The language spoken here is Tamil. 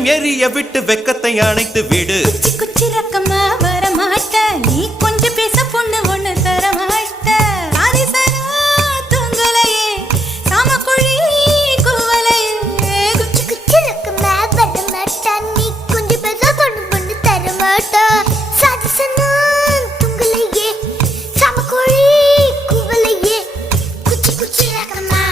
வெளிச்சம் எரிய விட்டு வெக்கத்தை அணைத்து விடு. குச்சி குச்சி ரக்கமா வர மாட்ட, நீ கொஞ்சம் பேச பொண்ணு ஒண்ணு தர மாட்ட. ஆதிசரா தூங்கலையே சாமக்குழி கூவலையே. குச்சி குச்சி ரக்கமா வர மாட்ட, நீ கொஞ்சம் பேச பொண்ணு ஒண்ணு தர மாட்ட. சாதிசனா தூங்கலையே சாமக்கோழி கூவலையே. குச்சி குச்சி ரக்கமா